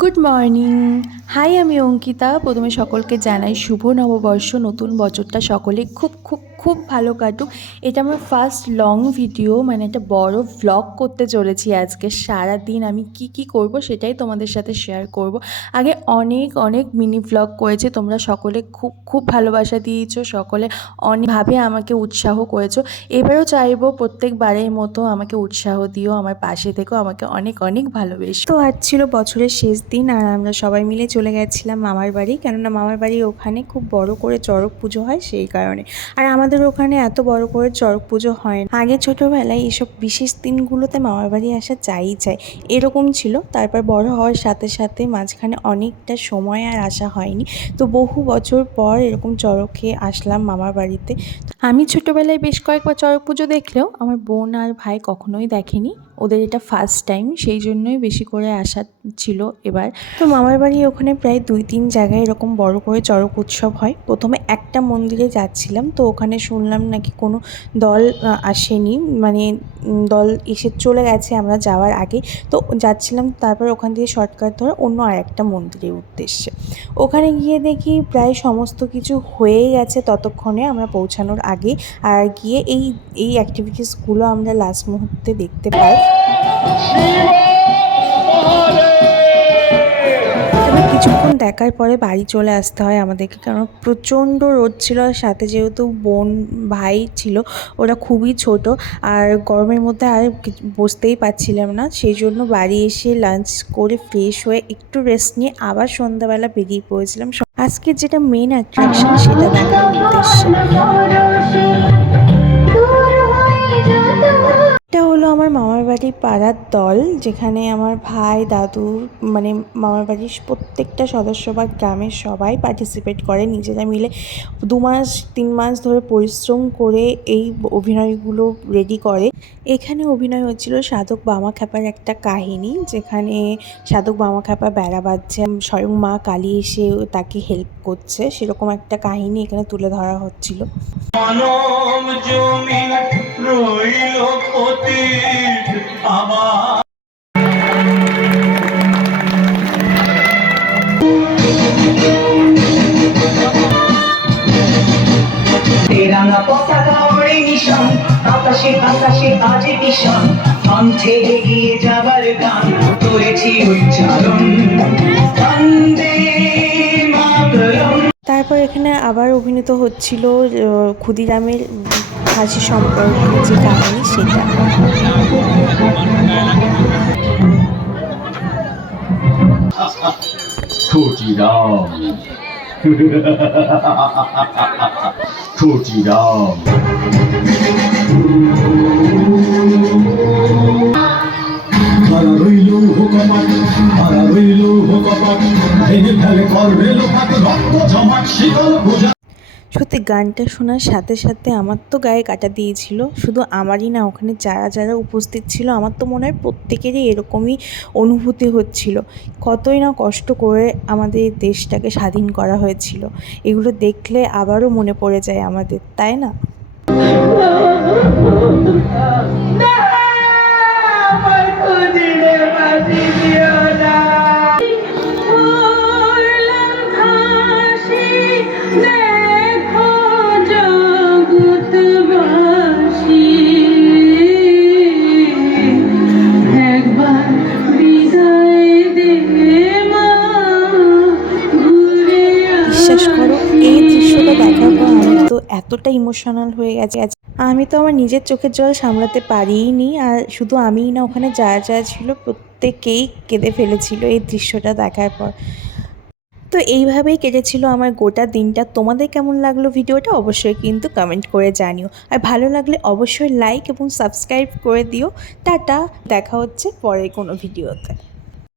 Good morning high আমি অঙ্কিতা। প্রথমে সকলকে জানাই শুভ নববর্ষ। নতুন বছরটা সকলে খুব খুব খুব ভালো কাটুক। এটা আমার ফার্স্ট লং ভিডিও মানে একটা বড় ভ্লগ করতে চলেছি আজকে। সারা দিন আমি কি কি করব সেটাই তোমাদের সাথে শেয়ার করব। আগে অনেক অনেক মিনি ভ্লগ করেছি। তোমরা সকলে খুব খুব ভালোবাসা দিয়েছ। সকলে অনেকভাবে আমাকে উৎসাহ করেছ। এবারও চাইব প্রত্যেকবারের মতো আমাকে উৎসাহ দিও, আমার পাশে থেকেও আমাকে অনেক অনেক ভালোবেসো। তো আজ ছিল বছরের শেষ দিন আর আমরা সবাই মিলে চলে গেছিলাম মামার বাড়ি। কেননা মামার বাড়ি ওখানে খুব বড় করে চড়ক পুজো হয় সেই কারণে। আর আমাদের ওখানে এত বড় করে চড়ক পুজো হয় না। আগে ছোটোবেলায় এসব বিশেষ দিনগুলোতে মামার বাড়ি আসা চাই চাই এরকম ছিল। তারপর বড় হওয়ার সাথে সাথে মাঝখানে অনেকটা সময় আর আসা হয়নি। তো বহু বছর পর এরকম চড়কে আসলাম মামার বাড়িতে। আমি ছোটোবেলায় বেশ কয়েকবার চড়ক পুজো দেখলেও আমার বোন আর ভাই কখনোই দেখেনি। ওদের এটা ফার্স্ট টাইম সেই জন্যই বেশি করে আসা ছিল এবার। তো মামার বাড়ি ওখানে প্রায় দুই তিন জায়গায় এরকম বড় করে চড়ক উৎসব হয়। প্রথমে একটা মন্দিরে যাচ্ছিলাম, তো ওখানে শুনলাম নাকি কোনো দল আসেনি। মানে দল এসে চলে গেছে আমরা যাওয়ার আগে। তো যাচ্ছিলাম তারপর ওখান থেকে শর্টকাট ধরে অন্য আর একটা মন্দিরের উদ্দেশ্যে। ওখানে গিয়ে দেখি প্রায় সমস্ত কিছু হয়ে গেছে ততক্ষণে আমরা পৌঁছানোর আগে। আর গিয়ে এই এই অ্যাক্টিভিটিসগুলো আমরা লাস্ট মুহূর্তে দেখতে পাই। কিছুক্ষণ দেখার পরে বাড়ি চলে আসতে হয় আমাদেরকে কারণ প্রচণ্ড রোদ ছিল আর সাথে যেহেতু বোন ভাই ছিল, ওরা খুবই ছোট আর গরমের মধ্যে আর বসতেই পারছিলাম না। সেই জন্য বাড়ি এসে লাঞ্চ করে ফ্রেশ হয়ে একটু রেস্ট নিয়ে আবার সন্ধ্যাবেলা বেরিয়ে পড়েছিলাম। আজকে যেটা মেন অ্যাট্রাকশন সেটা দেখার উদ্দেশ্যে। আমার মামার বাড়ির পাড়ার দল, যেখানে আমার ভাই, দাদু মানে মামার বাড়ির প্রত্যেকটা সদস্য বা গ্রামের সবাই পার্টিসিপেট করে। নিজেরা মিলে দু মাস, তিন মাস ধরে পরিশ্রম করে এই অভিনয়গুলো রেডি করে। এখানে অভিনয় হচ্ছিল সাধক বামা খ্যাপার একটা কাহিনী, যেখানে সাধক বামা খ্যাপা বেড়া বাঁধছে স্বয়ং মা কালী এসে তাকে হেল্প করছে। সেরকম একটা কাহিনী এখানে তুলে ধরা হচ্ছিল। পতাকা ওড়ে নিশান দিশান কণ্ঠে এগিয়ে যাবার গান করেছি উচ্চারণ। তারপর এখানে আবার অভিনীত হচ্ছিল ক্ষুদিরামের হাসি সম্পর্কে যে কাহিনী সেটা। ক্ষুদিরাম ক্ষুদিরাম মারা রইল হুকমাট মারা রইল হুকমাট ভেঙে ফেলে করবে লোহাট রক্ত জমাট শীতল পূজা সত্যি গানটা শোনার সাথে সাথে আমার তো গায়ে কাটা দিয়েছিল। শুধু আমারই না, ওখানে যারা যারা উপস্থিত ছিল, আমার তো মনে হয় প্রত্যেকেরই এরকমই অনুভূতি হচ্ছিল। কতই না কষ্ট করে আমাদের দেশটাকে স্বাধীন করা হয়েছিল। এগুলো দেখলে আবারও মনে পড়ে যায় আমাদের, তাই না? এই দৃশ্যটা দেখার পর আমি তো এতটা ইমোশনাল হয়ে গেছে। আমি তো আমার নিজের চোখের জল সামলাতে পারিই নি আর শুধু আমিই না, ওখানে যারা যারা ছিল প্রত্যেকেই কেঁদে ফেলেছিল এই দৃশ্যটা দেখার পর। তো এইভাবেই কেটেছিল আমার গোটা দিনটা। তোমাদের কেমন লাগল ভিডিওটা অবশ্যই কিন্তু কমেন্ট করে জানিও। আর ভালো লাগলে অবশ্যই লাইক এবং সাবস্ক্রাইব করে দিও। টাটা, দেখা হচ্ছে পরের কোনো ভিডিওতে।